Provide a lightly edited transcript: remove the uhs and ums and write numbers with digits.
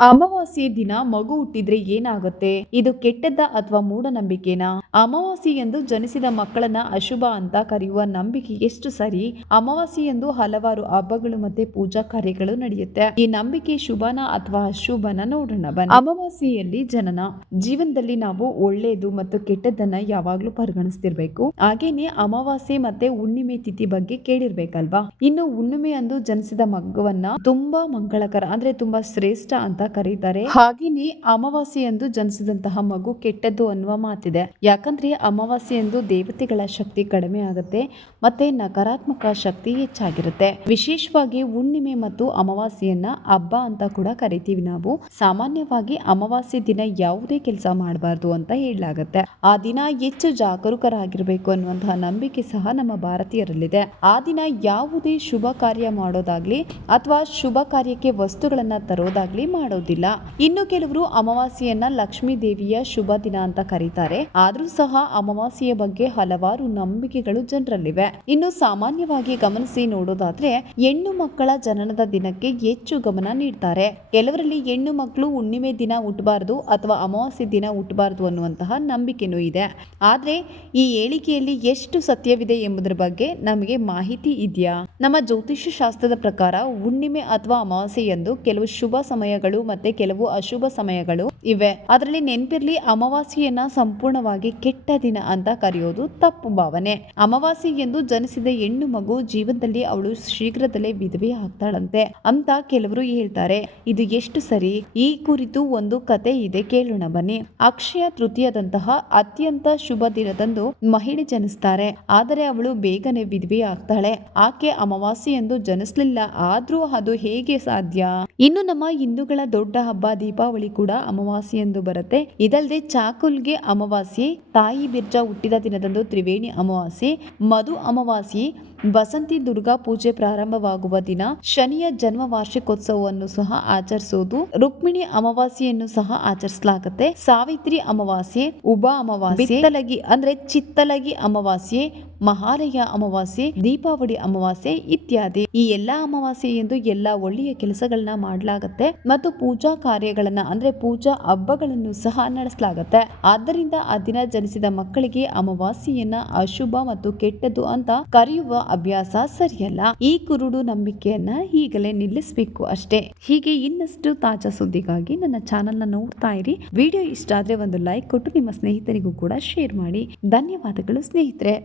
ಅಮಾವಾಸ್ಯೆ ದಿನ ಮಗು ಹುಟ್ಟಿದ್ರೆ ಏನಾಗುತ್ತೆ? ಇದು ಕೆಟ್ಟದ್ದ ಅಥವಾ ಮೂಢನಂಬಿಕೆನಾ? ಅಮಾವಾಸ್ಯೆಯಂದು ಜನಿಸಿದ ಮಕ್ಕಳನ್ನ ಅಶುಭ ಅಂತ ಕರೆಯುವ ನಂಬಿಕೆ ಎಷ್ಟು ಸರಿ? ಅಮಾವಾಸ್ಯೆಯಂದು ಹಲವಾರು ಹಬ್ಬಗಳು ಮತ್ತೆ ಪೂಜಾ ಕಾರ್ಯಗಳು ನಡೆಯುತ್ತೆ. ಈ ನಂಬಿಕೆ ಶುಭನ ಅಥವಾ ಅಶುಭನ ನೋಡೋಣ ಬನ್ನಿ. ಅಮಾವಾಸ್ಯೆಯಲ್ಲಿ ಜನನ ಜೀವನದಲ್ಲಿ ನಾವು ಒಳ್ಳೇದು ಮತ್ತು ಕೆಟ್ಟದ್ದನ್ನ ಯಾವಾಗ್ಲೂ ಪರಿಗಣಿಸ್ತಿರ್ಬೇಕು. ಹಾಗೇನೆ ಅಮಾವಾಸ್ಯೆ ಮತ್ತೆ ಹುಣ್ಣಿಮೆ ತಿಥಿ ಬಗ್ಗೆ ಕೇಳಿರ್ಬೇಕಲ್ವಾ? ಇನ್ನು ಹುಣ್ಣಿಮೆ ಅಂದು ಜನಿಸಿದ ಮಗುವನ್ನ ತುಂಬಾ ಮಂಗಳಕರ ಅಂದ್ರೆ ತುಂಬಾ ಶ್ರೇಷ್ಠ ಅಂತ ಕರೀತಾರೆ. ಹಾಗೇನೆ ಅಮಾವಾಸ್ಯೆಯಂದು ಜನಿಸಿದಂತಹ ಮಗು ಕೆಟ್ಟದ್ದು ಅನ್ನುವ ಮಾತಿದೆ. ಯಾಕಂದ್ರೆ ಅಮಾವಾಸ್ಯೆಯಂದು ದೇವತೆಗಳ ಶಕ್ತಿ ಕಡಿಮೆ ಆಗುತ್ತೆ ಮತ್ತೆ ನಕಾರಾತ್ಮಕ ಶಕ್ತಿ ಹೆಚ್ಚಾಗಿರುತ್ತೆ. ವಿಶೇಷವಾಗಿ ಹುಣ್ಣಿಮೆ ಮತ್ತು ಅಮಾವಾಸ್ಯೆಯನ್ನ ಹಬ್ಬ ಅಂತ ಕೂಡ ಕರಿತೀವಿ ನಾವು. ಸಾಮಾನ್ಯವಾಗಿ ಅಮಾವಾಸ್ಯೆ ದಿನ ಯಾವುದೇ ಕೆಲಸ ಮಾಡಬಾರ್ದು ಅಂತ ಹೇಳಲಾಗುತ್ತೆ. ಆ ದಿನ ಹೆಚ್ಚು ಜಾಗರೂಕರಾಗಿರ್ಬೇಕು ಅನ್ನುವಂತಹ ನಂಬಿಕೆ ಸಹ ನಮ್ಮ ಭಾರತೀಯರಲ್ಲಿದೆ. ಆ ದಿನ ಯಾವುದೇ ಶುಭ ಕಾರ್ಯ ಮಾಡೋದಾಗ್ಲಿ ಅಥವಾ ಶುಭ ಕಾರ್ಯಕ್ಕೆ ವಸ್ತುಗಳನ್ನ ತರೋದಾಗ್ಲಿ ಮಾಡೋದಿಲ್ಲ. ಇನ್ನು ಕೆಲವರು ಅಮಾವಾಸ್ಯೆಯನ್ನ ಲಕ್ಷ್ಮೀ ದೇವಿಯ ಶುಭ ದಿನ ಅಂತ ಕರೀತಾರೆ. ಆದ್ರೂ ಸಹ ಅಮಾವಾಸ್ಯೆಯ ಬಗ್ಗೆ ಹಲವಾರು ನಂಬಿಕೆಗಳು ಜನರಲ್ಲಿವೆ. ಇನ್ನು ಸಾಮಾನ್ಯವಾಗಿ ಗಮನಿಸಿ ನೋಡೋದಾದ್ರೆ ಹೆಣ್ಣು ಮಕ್ಕಳ ಜನನದ ದಿನಕ್ಕೆ ಹೆಚ್ಚು ಗಮನ ನೀಡ್ತಾರೆ. ಕೆಲವರಲ್ಲಿ ಹೆಣ್ಣು ಮಕ್ಕಳು ಹುಣ್ಣಿಮೆ ದಿನ ಹುಟ್ಟಬಾರದು ಅಥವಾ ಅಮಾವಾಸ್ಯೆ ದಿನ ಹುಟ್ಟಬಾರದು ಅನ್ನುವಂತಹ ನಂಬಿಕೆನೂ ಇದೆ. ಆದ್ರೆ ಈ ಹೇಳಿಕೆಯಲ್ಲಿ ಎಷ್ಟು ಸತ್ಯವಿದೆ ಎಂಬುದರ ಬಗ್ಗೆ ನಮಗೆ ಮಾಹಿತಿ ಇದೆಯಾ? ನಮ್ಮ ಜ್ಯೋತಿಷ್ಯ ಶಾಸ್ತ್ರದ ಪ್ರಕಾರ ಹುಣ್ಣಿಮೆ ಅಥವಾ ಅಮಾವಾಸ್ಯೆಯಂದು ಕೆಲವು ಶುಭ ಸಮಯಗಳು ಮತ್ತೆ ಕೆಲವು ಅಶುಭ ಸಮಯಗಳು ಇವೆ. ಅದರಲ್ಲಿ ನೆನಪಿರ್ಲಿ, ಅಮಾವಾಸ್ಯೆಯನ್ನ ಸಂಪೂರ್ಣವಾಗಿ ಕೆಟ್ಟ ದಿನ ಅಂತ ಕರೆಯೋದು ತಪ್ಪು ಭಾವನೆ. ಅಮಾವಾಸ್ಯೆ ಎಂದು ಜನಿಸಿದ ಹೆಣ್ಣು ಮಗು ಜೀವನದಲ್ಲಿ ಅವಳು ಶೀಘ್ರದಲ್ಲೇ ವಿಧವೆ ಆಗ್ತಾಳಂತೆ ಅಂತ ಕೆಲವರು ಹೇಳ್ತಾರೆ. ಇದು ಎಷ್ಟು ಸರಿ? ಈ ಕುರಿತು ಒಂದು ಕತೆ ಇದೆ, ಕೇಳೋಣ ಬನ್ನಿ. ಅಕ್ಷಯ ತೃತೀಯದಂತಹ ಅತ್ಯಂತ ಶುಭ ದಿನದಂದು ಮಹಿಳೆ ಜನಿಸ್ತಾರೆ. ಆದರೆ ಅವಳು ಬೇಗನೆ ವಿಧವೆ ಆಗ್ತಾಳೆ. ಆಕೆ ಅಮಾವಾಸ್ಯೆಯಂದು ಜನಿಸ್ಲಿಲ್ಲ. ಆದ್ರೂ ಅದು ಹೇಗೆ ಸಾಧ್ಯ? ಇನ್ನು ನಮ್ಮ ಹಿಂದೂಗಳ ದೊಡ್ಡ ಹಬ್ಬ ದೀಪಾವಳಿ ಕೂಡ ಅಮಾವಾಸ್ಯೆಯಂದು ಬರುತ್ತೆ. ಇದಲ್ಲದೆ ಚಾಕುಲ್ಗೆ ಅಮಾವಾಸ್ಯೆ, ತಾಯಿ ಬಿರ್ಜಾ ಹುಟ್ಟಿದ ದಿನದಂದು ತ್ರಿವೇಣಿ ಅಮಾವಾಸ್ಯೆ, ಮಧು ಅಮಾವಾಸ್ಯೆ, ಬಸಂತಿ ದುರ್ಗಾ ಪೂಜೆ ಪ್ರಾರಂಭವಾಗುವ ದಿನ, ಶನಿಯ ಜನ್ಮ ವಾರ್ಷಿಕೋತ್ಸವವನ್ನು ಸಹ ಆಚರಿಸುವುದು, ರುಕ್ಮಿಣಿ ಅಮಾವಾಸ್ಯೆಯನ್ನು ಸಹ ಆಚರಿಸಲಾಗುತ್ತೆ, ಸಾವಿತ್ರಿ ಅಮಾವಾಸ್ಯೆ, ಉಪ ಅಮಾವಾಸ್ಯೆ, ಬಿತ್ತಲಗಿ ಅಂದ್ರೆ ಚಿತ್ತಲಗಿ ಅಮಾವಾಸ್ಯೆ, ಮಹಾಲಯ ಅಮಾವಾಸ್ಯೆ, ದೀಪಾವಳಿ ಅಮಾವಾಸ್ಯೆ ಇತ್ಯಾದಿ. ಈ ಎಲ್ಲಾ ಅಮಾವಾಸ್ಯೆ ಎಂದು ಎಲ್ಲಾ ಒಳ್ಳೆಯ ಕೆಲಸಗಳನ್ನ ಮಾಡಲಾಗುತ್ತೆ ಮತ್ತು ಪೂಜಾ ಕಾರ್ಯಗಳನ್ನ ಅಂದ್ರೆ ಪೂಜಾ ಹಬ್ಬಗಳನ್ನು ಸಹ ನಡೆಸಲಾಗುತ್ತೆ. ಆದ್ದರಿಂದ ಆ ದಿನ ಜನಿಸಿದ ಮಕ್ಕಳಿಗೆ ಅಮಾವಾಸ್ಯೆಯನ್ನ ಅಶುಭ ಮತ್ತು ಕೆಟ್ಟದ್ದು ಅಂತ ಕರೆಯುವ ಅಭ್ಯಾಸ ಸರಿಯಲ್ಲ. ಈ ಕುರುಡು ನಂಬಿಕೆಯನ್ನ ಈಗಲೇ ನಿಲ್ಲಿಸಬೇಕು ಅಷ್ಟೇ. ಹೀಗೆ ಇನ್ನಷ್ಟು ತಾಜಾ ಸುದ್ದಿಗಾಗಿ ನನ್ನ ಚಾನೆಲ್ ನ ನೋಡ್ತಾ ಇರಿ. ವಿಡಿಯೋ ಇಷ್ಟ ಆದ್ರೆ ಒಂದು ಲೈಕ್ ಕೊಟ್ಟು ನಿಮ್ಮ ಸ್ನೇಹಿತರಿಗೂ ಕೂಡ ಶೇರ್ ಮಾಡಿ. ಧನ್ಯವಾದಗಳು ಸ್ನೇಹಿತರೆ.